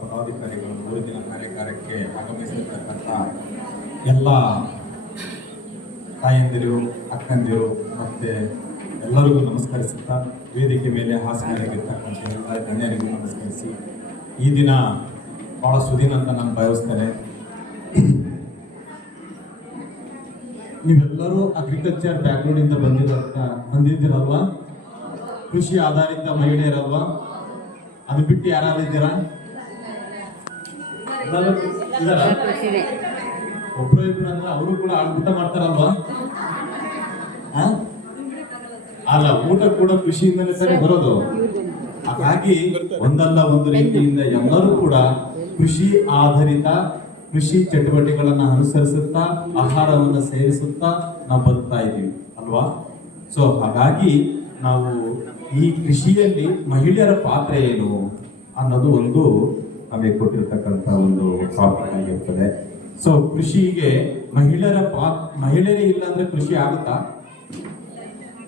ಪದಾಧಿಕಾರಿಗಳು 3 ದಿನ ಕಾರ್ಯಕ್ಕೆ ಆಗಮಿಸಿರ್ತಕ್ಕಂಥ ಎಲ್ಲ ತಾಯಂದಿರು, ಅಕ್ಕಂದಿರು ಮತ್ತು ಎಲ್ಲರಿಗೂ ನಮಸ್ಕರಿಸುತ್ತಾ, ವೇದಿಕೆ ಮೇಲೆ ಹಾಸನಲ್ಲಿರ್ತಕ್ಕಂಥ ಎಲ್ಲ ಗಣ್ಯರಿಗೂ ನಮಸ್ಕರಿಸಿ, ಈ ದಿನ ಭಾಳ ಸುದಿನ ಅಂತ ನಾನು ಭಾವಿಸ್ತೇನೆ. ನೀವೆಲ್ಲರೂ ಅಗ್ರಿಕಲ್ಚರ್ ಬ್ಯಾಕ್ಗ್ರೌಂಡಿಂದ ಬಂದಿದ್ದೀರಲ್ವಾ? ಕೃಷಿ ಆಧಾರಿತ ಮಹಿಳೆಯರಲ್ವಾ? ಅದು ಬಿಟ್ಟು ಯಾರಾದ್ರೂ ಇದ್ದೀರಾ? ಒಬ್ರು ಇಬ್ರು ಅಂದ್ರೆ ಅವರು ಕೂಡ ಊಟ ಮಾಡ್ತಾರಲ್ವಾ? ಅಲ್ಲ, ಊಟ ಕೂಡ ಕೃಷಿಯಿಂದಲೇ ಸರಿ ಬರೋದು. ಹಾಗಾಗಿ ಒಂದಲ್ಲ ಒಂದು ರೀತಿಯಿಂದ ಎಲ್ಲರೂ ಕೂಡ ಕೃಷಿ ಆಧಾರಿತ ಕೃಷಿ ಚಟುವಟಿಕೆಗಳನ್ನ ಅನುಸರಿಸುತ್ತಾ ಆಹಾರವನ್ನು ಸೇವಿಸುತ್ತಾ ನಾವು ಬದುಕ್ತಾ ಇದ್ದೀವಿ ಅಲ್ವಾ? ಸೊ ಹಾಗಾಗಿ ನಾವು ಈ ಕೃಷಿಯಲ್ಲಿ ಮಹಿಳೆಯರ ಪಾತ್ರ ಏನು ಅನ್ನೋದು ಒಂದು ನಮಗೆ ಕೊಟ್ಟಿರ್ತಕ್ಕಂಥ ಒಂದು ಟಾಪಿಕ್ ಆಗಿರ್ತದೆ. ಸೊ ಕೃಷಿಗೆ ಮಹಿಳೆಯರೇ ಇಲ್ಲ ಅಂದ್ರೆ ಕೃಷಿ ಆಗುತ್ತಾ?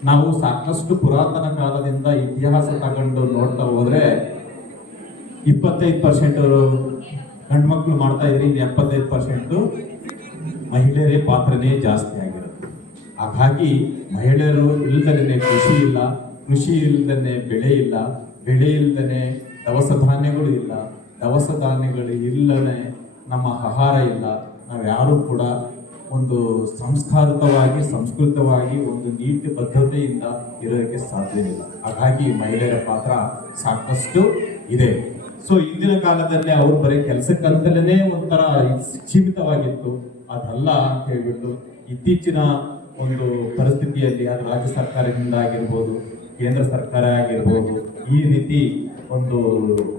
ನಾವು ಸಾಕಷ್ಟು ಪುರಾತನ ಕಾಲದಿಂದ ಇತಿಹಾಸ ತಗೊಂಡು ನೋಡ್ತಾ ಹೋದ್ರೆ 25% ಗಂಡು ಮಕ್ಕಳು ಮಾಡ್ತಾ ಇದ್ರೆ ಇನ್ನು 75% ಮಹಿಳೆಯರೇ ಪಾತ್ರನೇ ಜಾಸ್ತಿ ಆಗಿರುತ್ತೆ. ಹಾಗಾಗಿ ಮಹಿಳೆಯರು ಇಲ್ದನೆ ಕೃಷಿ ಇಲ್ಲ, ಕೃಷಿ ಇಲ್ದನೆ ಬೆಳೆ ಇಲ್ಲ, ಬೆಳೆ ಇಲ್ದನೆ ದವಸ ಧಾನ್ಯಗಳು ಇಲ್ಲ, ದವಸ ಧಾನ್ಯಗಳು ಇಲ್ಲದೆ ನಮ್ಮ ಆಹಾರ ಇಲ್ಲ. ನಾವು ಯಾರು ಕೂಡ ಒಂದು ಸಂಸ್ಕೃತವಾಗಿ ಒಂದು ನೀತಿ ಬದ್ಧತೆಯಿಂದ ಇರೋದಕ್ಕೆ ಸಾಧ್ಯವಿಲ್ಲ. ಹಾಗಾಗಿ ಮಹಿಳೆಯರ ಪಾತ್ರ ಸಾಕಷ್ಟು ಇದೆ. ಸೊ ಇಂದಿನ ಕಾಲದಲ್ಲಿ ಅವರು ಬರೀ ಕೆಲಸಕ್ಕಂತಲೇ ಒಂಥರ ಸೀಮಿತವಾಗಿತ್ತು. ಅದಲ್ಲ ಅಂತ ಹೇಳ್ಬಿಟ್ಟು ಇತ್ತೀಚಿನ ಒಂದು ಪರಿಸ್ಥಿತಿಯಲ್ಲಿ ಅದು ರಾಜ್ಯ ಸರ್ಕಾರದಿಂದ ಆಗಿರ್ಬೋದು, ಕೇಂದ್ರ ಸರ್ಕಾರ ಆಗಿರ್ಬೋದು, ಈ ರೀತಿ ಒಂದು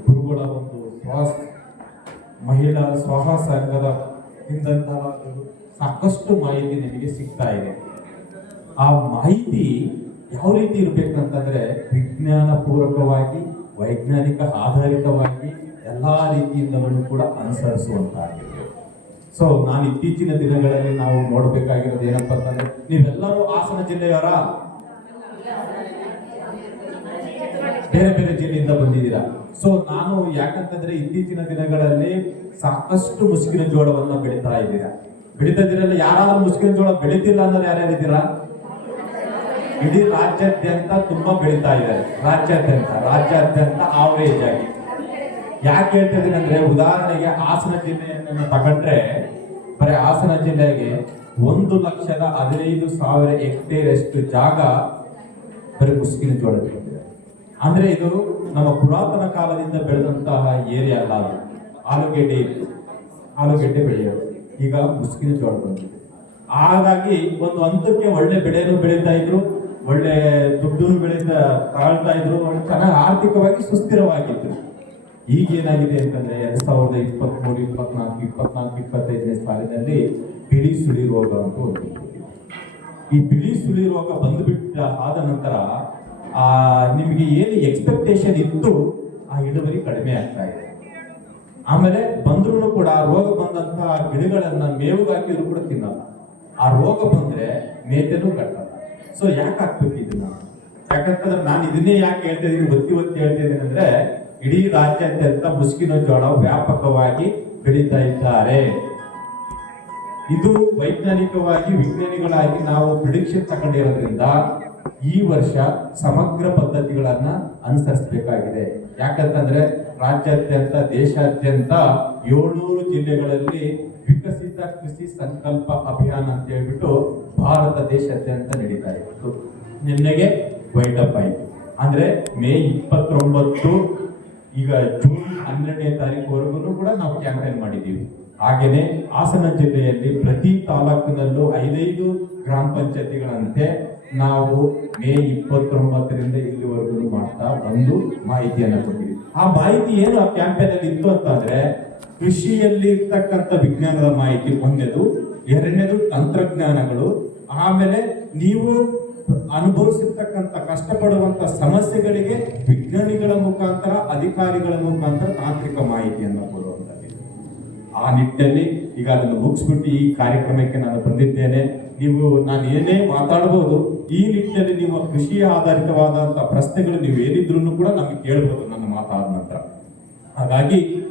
ಗುರುಗಳ ಒಂದು ಮಹಿಳಾ ಸಂಘದ ಸಾಕಷ್ಟು ಮಾಹಿತಿ ನಿಮಗೆ ಸಿಗ್ತಾ ಇದೆ. ಆ ಮಾಹಿತಿ ಯಾವ ರೀತಿ ಇರ್ಬೇಕಂತಂದ್ರೆ ವಿಜ್ಞಾನ ಪೂರ್ವಕವಾಗಿ, ವೈಜ್ಞಾನಿಕ ಆಧಾರಿತವಾಗಿ ಎಲ್ಲಾ ರೀತಿಯಿಂದಲೂ ಕೂಡ ಅನುಸರಿಸುವಂತಾಗಿದೆ. ಸೊ ನಾನು ಇತ್ತೀಚಿನ ದಿನಗಳಲ್ಲಿ ನಾವು ನೋಡ್ಬೇಕಾಗಿರೋದು ಏನಪ್ಪಾ ಅಂತಂದ್ರೆ, ನೀವೆಲ್ಲರೂ ಹಾಸನ ಜಿಲ್ಲೆಯವರ ಬೇರೆ ಬೇರೆ ಜಿಲ್ಲೆಯಿಂದ ಬಂದಿದ್ದೀರಾ. ಸೊ ನಾನು ಯಾಕಂತಂದ್ರೆ ಇತ್ತೀಚಿನ ದಿನಗಳಲ್ಲಿ ಸಾಕಷ್ಟು ಮುಸುಕಿನ ಜೋಳವನ್ನ ಬೆಳೀತಾ ಇದ್ದೀರಾ. ಯಾರಾದ್ರೂ ಮುಸುಕಿನ ಜೋಳ ಬೆಳೀತಿಲ್ಲ ಅಂದ್ರೆ ಯಾರ್ಯಾರಿದ್ದೀರಾ? ಇಡೀ ರಾಜ್ಯಾದ್ಯಂತ ತುಂಬಾ ಬೆಳೀತಾ ಇದ್ದಾರೆ. ರಾಜ್ಯಾದ್ಯಂತ ಆವರೇಜ್ ಆಗಿ. ಯಾಕೆ ಹೇಳ್ತಾ ಇದೀನಿ ಅಂದ್ರೆ, ಉದಾಹರಣೆಗೆ ಹಾಸನ ಜಿಲ್ಲೆಯನ್ನು ತಗೊಂಡ್ರೆ, ಬರೀ ಹಾಸನ ಜಿಲ್ಲೆಗೆ 1,15,000 ಹೆಕ್ಟೇರ್ ಅಷ್ಟು ಜಾಗ ಬರೀ ಮುಸುಕಿನ ಜೋಳ ಬೆಳೆದಿದೆ. ಅಂದ್ರೆ ಇದು ನಮ್ಮ ಪುರಾತನ ಕಾಲದಿಂದ ಬೆಳೆದಂತಹ ಏರಿಯಾ ಅಲ್ಲ. ಅದು ಆಲೂಗೆಡ್ಡೆ ಬೆಳೆಯೋದು, ಈಗ ಮುಸುಕಿನ ಜೋಳ ಬಂದಿದೆ. ಹಾಗಾಗಿ ಒಂದು ಹಂತಕ್ಕೆ ಒಳ್ಳೆ ಬೆಳೆಯನ್ನು ಬೆಳೀತಾ ಇದ್ರು, ಒಳ್ಳೆ ದುಡ್ಡನ್ನು ತಾಳ್ತಾ ಇದ್ರು, ಒಳ್ಳೆ ಚೆನ್ನಾಗಿ ಆರ್ಥಿಕವಾಗಿ ಸುಸ್ಥಿರವಾಗಿದ್ರು. ಈಗೇನಾಗಿದೆ ಅಂತಂದ್ರೆ 2023, 24, 25ನೇ ಸಾಲಿನಲ್ಲಿ ಬಿಳಿ ಸುಳಿ ರೋಗ ಅಂತ ಒಂದು. ಈ ಬಿಳಿ ಸುಳಿ ರೋಗ ಬಂದ್ಬಿಟ್ಟ ಆದ ನಂತರ ನಿಮಗೆ ಏನು ಎಕ್ಸ್ಪೆಕ್ಟೇಷನ್ ಇತ್ತು ಆ ಇಳುವರಿ ಕಡಿಮೆ ಆಗ್ತಾ ಇದೆ. ಆಮೇಲೆ ಬಂದ್ರೂ ಕೂಡ ರೋಗ ಬಂದಂತಹ ಗಿಡಗಳನ್ನ ಮೇವಿಗೆ ಹಾಕಿದ್ರು ಕೂಡ ತಿನ್ನಲ್ಲ. ಆ ರೋಗ ಬಂದ್ರೆ ಮೇತೆನೂ ಕಟ್ಟಲ್ಲ. ಸೊ ಯಾಕೆ ಹಾಕ್ಬೇಕು ಇದನ್ನ? ಯಾಕಂತಂದ್ರೆ ನಾನು ಇದನ್ನೇ ಯಾಕೆ ಹೇಳ್ತಾ ಇದೀನಿ, ಒತ್ತಿ ಹೇಳ್ತಾ ಇದೀನಿ ಅಂದ್ರೆ, ಇಡೀ ರಾಜ್ಯಾದ್ಯಂತ ಮುಸುಕಿನ ಜೋಳ ವ್ಯಾಪಕವಾಗಿ ಬೆಳೀತಾ ಇದ್ದಾರೆ. ಇದು ವೈಜ್ಞಾನಿಕವಾಗಿ ವಿಜ್ಞಾನಿಗಳಾಗಿ ನಾವು ಪ್ರಿಡಿಕ್ಷನ್ ತಗೊಂಡಿರೋದ್ರಿಂದ ಈ ವರ್ಷ ಸಮಗ್ರ ಪದ್ಧತಿಗಳನ್ನ ಅನುಸರಿಸಬೇಕಾಗಿದೆ. ಯಾಕಂತಂದ್ರೆ ರಾಜ್ಯಾದ್ಯಂತ, ದೇಶಾದ್ಯಂತ 700 ಜಿಲ್ಲೆಗಳಲ್ಲಿ ವಿಕಸಿತ ಕೃಷಿ ಸಂಕಲ್ಪ ಅಭಿಯಾನ ಅಂತ ಹೇಳ್ಬಿಟ್ಟು ಭಾರತ ದೇಶಾದ್ಯಂತ ನಡೀತಾ ಇತ್ತು. ನಿನ್ನೆಗೆ ವೈಂಡಪ್ ಆಯಿತು. ಅಂದ್ರೆ ಮೇ 29, ಈಗ ಜೂನ್ 12ನೇ ತಾರೀಕುವರೆಗೂ ಕೂಡ ನಾವು ಕ್ಯಾಂಪೇನ್ ಮಾಡಿದ್ದೀವಿ. ಹಾಗೇನೆ ಹಾಸನ ಜಿಲ್ಲೆಯಲ್ಲಿ ಪ್ರತಿ ತಾಲೂಕಿನಲ್ಲೂ 5 ಗ್ರಾಮ ಪಂಚಾಯತಿಗಳಂತೆ ನಾವು ಮೇ 29ರಿಂದ ಇಲ್ಲಿವರೆಗೂ ಮಾಡ್ತಾ ಬಂದು ಮಾಹಿತಿಯನ್ನು ಕೊಟ್ಟಿದ್ದೀವಿ. ಆ ಮಾಹಿತಿ ಏನು ಆ ಕ್ಯಾಂಪೇನ್ ಅಲ್ಲಿ ಇತ್ತು ಅಂತಂದ್ರೆ, ಕೃಷಿಯಲ್ಲಿ ಇರ್ತಕ್ಕಂಥ ವಿಜ್ಞಾನದ ಮಾಹಿತಿ ಒಂದನೇದು, ಎರಡನೇದು ತಂತ್ರಜ್ಞಾನಗಳು, ಆಮೇಲೆ ನೀವು ಅನುಭವಿಸಿರ್ತಕ್ಕಂಥ ಕಷ್ಟಪಡುವಂತ ಸಮಸ್ಯೆಗಳಿಗೆ ವಿಜ್ಞಾನಿಗಳ ಮುಖಾಂತರ, ಅಧಿಕಾರಿಗಳ ಮುಖಾಂತರ ತಾಂತ್ರಿಕ ಮಾಹಿತಿಯನ್ನು ಕೊಡುವಂಥದ್ದು. ಆ ನಿಟ್ಟಿನಲ್ಲಿ ಈಗ ಅದನ್ನು ಮುಗಿಸ್ಬಿಟ್ಟು ಈ ಕಾರ್ಯಕ್ರಮಕ್ಕೆ ನಾನು ಬಂದಿದ್ದೇನೆ. ನಾನು ಏನೇ ಮಾತಾಡಬಹುದು, ಈ ನಿಟ್ಟಿನಲ್ಲಿ ನೀವು ಕೃಷಿ ಆಧಾರಿತವಾದಂತಹ ಪ್ರಶ್ನೆಗಳು ನೀವು ಏನಿದ್ರು ಕೂಡ ನಮಗೆ ಕೇಳಬಹುದು ನನ್ನ ಮಾತಾದ ನಂತರ. ಹಾಗಾಗಿ